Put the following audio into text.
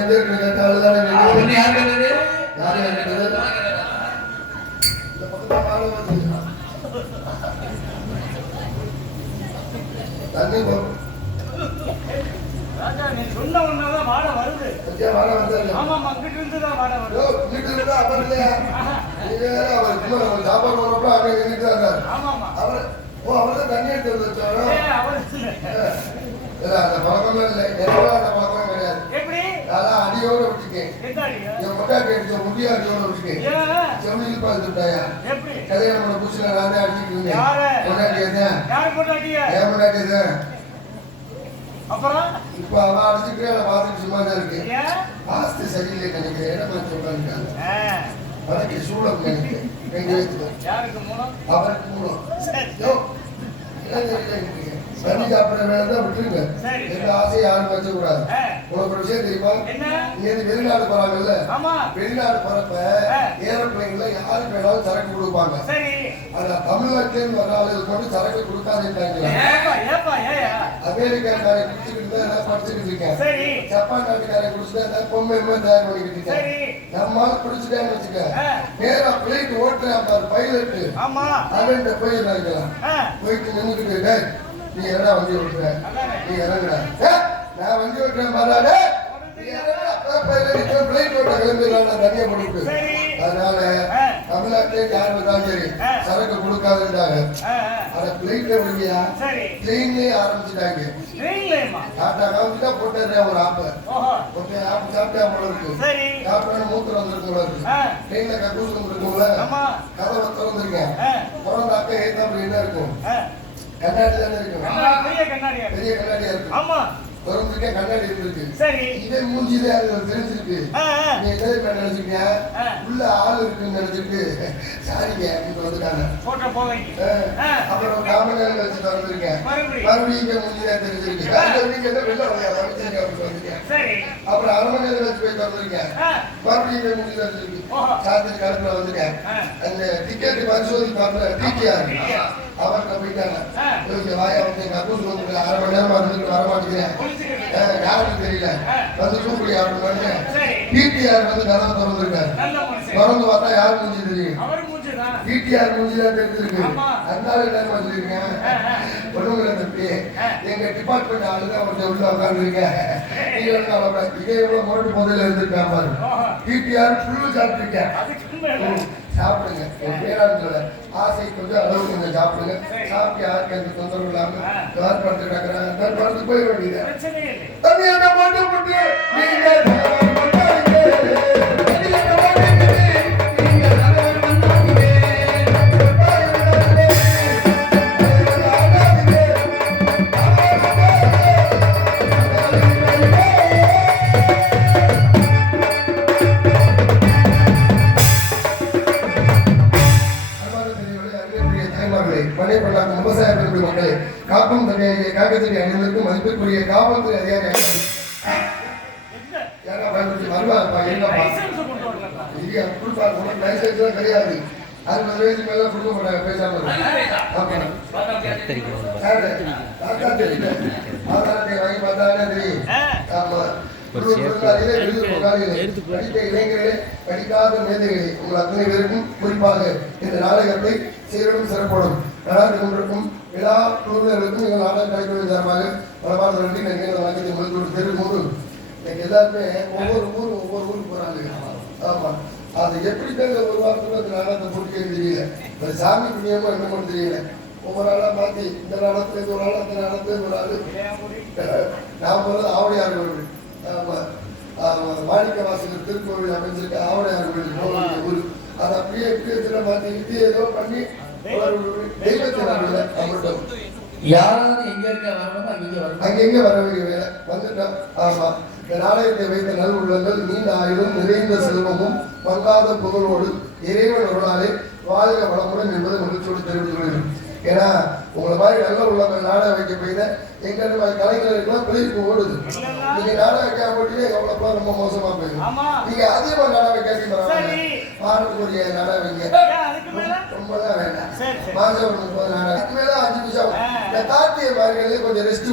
எங்க இருக்கு கேட்டாலும் யார் கேட்டது இந்த பக்கத்துல தண்ணி ராஜா நீ சொன்ன ஒண்ணாதான் வாட வருது. வாட வருது. ஆமா ஆமா கிட்ட இருந்து தான் வாட வருது. கிட்ட இருந்து அவர் இல்லையா? நீ வேற அவர் சும்மா சாப்பாடு போறப்ப அங்க நின்னுட்டு இருந்தாரு. ஆமா ஆமா. அவர் தான் தண்ணி எடுத்து வச்சாரோ? அவர் இல்ல அந்த பழக்கம் இல்ல. என்னோட அந்த பழக்கம் கிடையாது. எப்படி? நான் அடியோட விட்டுக்கேன். எந்த அடியா? என் மொட்டாக்கு எடுத்த முடிய அடியோட விட்டுக்கேன். செவிலில் பார்த்துட்டாயா? எப்படி? கல்யாணம் பண்ண புதுசுல நானே அடிச்சிட்டு இருந்தேன். யாரு? பொண்டாட்டியா? யாரு பொண்டாட்டியா? என் பொண்டாட்டியா. அப்புறம் இப்ப அவ அடிச்சுட்டு பாத்துட்டு சும்மா தான் இருக்கு. ஆஸ்தி சரியில்லை நினைக்கிறேன். என்ன பண்ண சொல்றாங்க? அவருக்கு சூழல் நினைக்கிறேன். எங்க வைத்து யாருக்கு மூலம்? அவருக்கு மூலம். தண்ணி சாப்பிட வேணாம் விட்டுருங்க. எந்த ஆசையை யாரும் வச்ச கூடாது. உனக்கு ஒரு விஷயம் தெரியுமா? நீ வெளிநாடு போறாங்கல்ல, வெளிநாடு போறப்ப ஏரோப்ளைன்ல யாருக்கு வேணாலும் சரக்கு கொடுப்பாங்க. ஆனா தமிழ்நாட்டிலேருந்து வர ஆளுகளுக்கு மட்டும் சரக்கு கொடுக்காதுட்டாங்க. அமெரிக்காக்காரை குடிச்சுக்கிட்டு தான் படிச்சுக்கிட்டு இருக்கேன். ஜப்பான் நாட்டுக்காரை குடிச்சுட்டு பொம்மை தயார் பண்ணிக்கிட்டு இருக்கேன். நம்மால குடிச்சுட்டேன்னு வச்சுக்க, நேரா பிளைட் ஓட்டுறேன் பாரு பைலட், அவன் போயிடுறாங்க. போயிட்டு நின்றுக்கிட்டு நீ என்ன வண்டி ஓட்டுற, நீ இறங்குற, நான் வண்டி ஓட்டுறேன் பாராடே, பிளைட் ஓட்ட கிளம்பிடுறாங்க தனியா பண்ணிட்டு. அதனால தமிழ்நாட்டிலே யார் வந்தாலும் சரி சரக்கு கொடுக்காதுன்றாங்க. அத பிளைட்ல விடுவியா? ட்ரெயின்லயே ஆரம்பிச்சுட்டாங்க. டாட்டா காமிச்சுட்டா போட்டுறேன் ஒரு ஆப்ப போட்டு ஆப்பு சாப்பிட்டா போல இருக்கு. சாப்பிட்டா மூத்திரம் வந்துருக்கு போல இருக்கு. ட்ரெயின்ல கக்கூசம் இருக்கும்ல, கதவை திறந்துருக்கேன். திறந்தாக்க ஏத்தாப்புல என்ன இருக்கும்? கண்ணாடி தானே இருக்கும். பெரிய கண்ணாடியா இருக்கும். திறந்துருக்கேன், கண்ணாடி இருந்திருக்கு. இவன் மூஞ்சிலே அது தெரிஞ்சிருக்கு. நீ என்ன நினைச்சிருக்க? உள்ள ஆள் இருக்குன்னு நினைச்சிருக்கு. சாரிங்க அப்படின்னு வந்துட்டாங்க. அப்புறம் காமன் வச்சு திறந்துருக்கேன். மறுபடியும் இவன் மூஞ்சிலே தெரிஞ்சிருக்கு. வெளில அப்படின்னு வந்துருக்கேன். அப்புறம் அரை மணி நேரம் வச்சு போய் திறந்துருக்கேன். மறுபடியும் இவன் மூஞ்சில தெரிஞ்சிருக்கு. சாத்திரி கருத்துல வந்துருக்கேன். அந்த டிக்கெட் பரிசோதி பார்க்கல டிடிஆர் அவர்கிட்ட போயிட்டாங்க. வாயா வந்து கக்கூஸ் வந்து அரை மணி நேரமா இருந்துட்டு வர மாட்டேங்கிறேன், யாருன்னு தெரியல, வந்து கூப்பிடு அப்படின்னு டிடிஆர் வந்து கதவை திறந்துருக்காரு. திறந்து பார்த்தா யாரு மூஞ்சி தெரியும்? டிடிஆர் மூஞ்சி தான் தெரிஞ்சிருக்கு. அதனால என்ன சொல்லிருக்கேன், பொண்ணுங்களை தப்பி எங்க டிபார்ட்மெண்ட் ஆளுதான் அவர்கிட்ட உள்ள உட்காந்துருக்கேன். நீங்க இதே எவ்வளவு முரட்டு முதல்ல இருந்திருக்கேன் பாரு. டிடிஆர் ஃபுல்லு சாப்பிட்டுருக்கேன். சாப்பிடுங்க, பேராண்ட ஆசை கொஞ்சம் அளவு கொஞ்சம் சாப்பிடுங்க. சாப்பிட்டு யாருக்கு எந்த தொந்தரவு இல்லாம யார் படுத்து கிடக்குறாங்க படுத்து போயிட வேண்டியது. விவசாய பெருமை மக்களே, காப்பம் காக்கத்தடி அணிந்திருக்கும் மதிப்பிற்குரிய காவல்துறை அதிகாரி கிடையாது. 60 வயசு மேல கொடுக்க மாட்டாங்க. பேசாம வாங்கி பார்த்தாலே தெரியும். ஆமா, இளைஞர்களே, படிக்காத மேதைகளே, உங்கள் அத்தனை பேருக்கும் குறிப்பாக இந்த நாடகத்தை சீரடும் சிறப்போடும் நடாந்து கொண்டிருக்கும் விழா குழுவினர்களுக்கும் எங்கள் நாடக கலைக்குழு சார்பாக பலமான நன்றி நன்றிகளை வழக்கத்தை முதல் தெரிவிக்கும்போது எனக்கு எல்லாருமே ஒவ்வொரு ஊருக்கு போறாங்க. ஆமா, அது எப்படி ஒரு வாரத்துல அந்த நாடகத்தை போட்டு தெரியல, சாமி புண்ணியமோ என்னமோ தெரியல. ஒவ்வொரு ஆளா மாத்தி இந்த நாடகத்துல இருந்து ஒரு ஆள், அந்த நாடகத்துல ஒரு ஆளு. நான் போறது ஆவடையார் கோவில். ஆமா, மாணிக்க வாசகர் திருக்கோவில் அமைஞ்சிருக்க ஆவடையார் கோவில் ஊர். அதை அப்படியே எப்படி மாத்திக்கிட்டு ஏதோ பண்ணி அங்கெங்க வர வேண்டிய வேலை வந்துட்டோம். ஆமா, இந்த நாடகத்தை வைத்த நல் உள்ளங்கள் நீண்ட ஆயுளும் நிறைந்த செல்வமும் பங்காத புகழோடு இறைவன் ஒருநாளே வாழ்க வளமுடன் என்பதை மகிழ்ச்சியோடு தெரிவித்துக் கொள்கிறேன். ஏன்னா உங்களை மாதிரி நல்ல உள்ளவங்க நாடகம் வைக்க போயித எங்க கலைஞர்களுக்கெல்லாம் பிழைப்பு ஓடுது. நீங்க நாடகம் வைக்காம போட்டீங்க எவ்வளவு ரொம்ப மோசமா போயிடும். நீங்க அதிகமா நாடகம் வைக்காதீங்க, பாடக்கூடிய நாடகம் வைங்க, ரொம்பதான் வேண்டாம். மாசம் 30 நாடகம் மேல 5 நிமிஷம் கார்த்திகை மார்கழிலே கொஞ்சம் ரெஸ்ட்